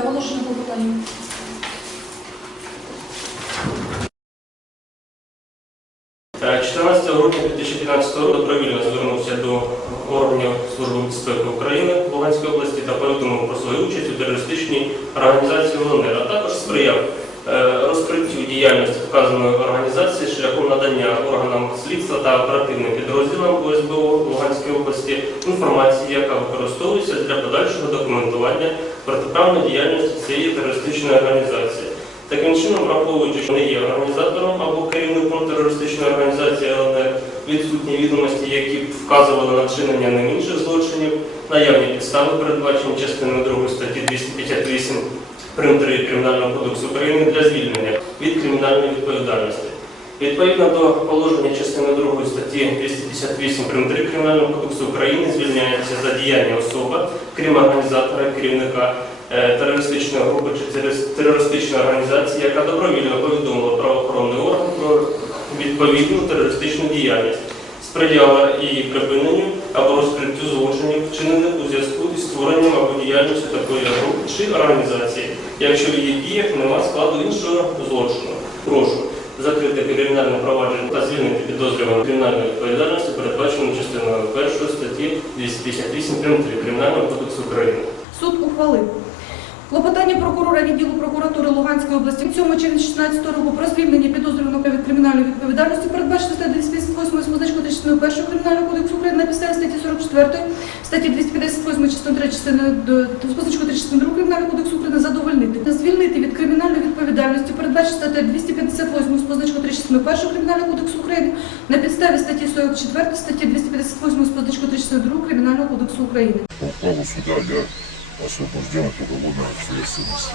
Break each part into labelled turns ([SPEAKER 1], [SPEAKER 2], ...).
[SPEAKER 1] питанню.
[SPEAKER 2] Е, 14 грудня 2015 року добровільно звернувся до органів Служби безпеки України Луганської області та повідомив про свою участь у терористичній організації ЛНР, також сприяв е, розкриттю діяльності вказаної організації шляхом надання органам слідства та оперативним підрозділам ОСБУ Луганської області інформації, яка використовується для подальшого документування діяльності цієї терористичної організації. Таким чином, враховуючи, що не є організатором або керівником терористичної організації ЛНР, відсутні відомості, які б вказували на вчинення ним інших злочинів, наявні підстави, передбачені частиною 2 статті 258 прим. 3 Кримінального кодексу України для звільнення від кримінальної відповідальності. Відповідно до положення частини 2 статті 258 прим. 3 Кримінального кодексу України звільняється за діяння особа, крім організатора, керівника терористичної групи чи терористичної організації, яка добровільно повідомила правоохоронний орган про відповідну терористичну діяльність, сприяла її припиненню або розкриттю злочинів, вчинених у зв'язку із створенням або діяльністю такої групи чи організації, якщо в її діях нема складу іншого злочину. Прошу закрити кримінальне провадження та звільнити підозрюваного кримінальної відповідальності, передбаченої частиною 1 статті 258 прим. 3 Кримінального кодексу України.
[SPEAKER 1] Суд ухвалив. Клопотання прокурора відділу прокуратури Луганської області 7 червня 2016 року про звільнення підозрюваного від кримінальної відповідальності передбачено статті 258 з позначкою частиною 1 Кримінального кодексу України на підставі статті 44, статті 258 частини 3 частини з позначкою 3 частини 2 Кримінального кодексу України задовольнити. Звільнити від кримінальної відповідальності передбачено статтю 258 з позначкою 3 частини 1 Кримінального кодексу України на підставі статті 44, статті 258 з позначкою 3 частини 2 Кримінального кодексу України.
[SPEAKER 3] Суда я освобожден от уголовной ответственности.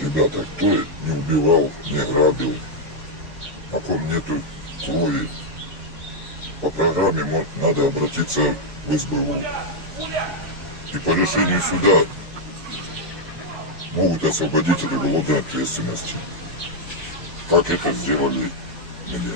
[SPEAKER 3] Ребята, кто не убивал, не грабил, а ком нету крови, по программе надо обратиться в СБУ. И по решению суда могут освободить от уголовной ответственности. Как это сделали мне.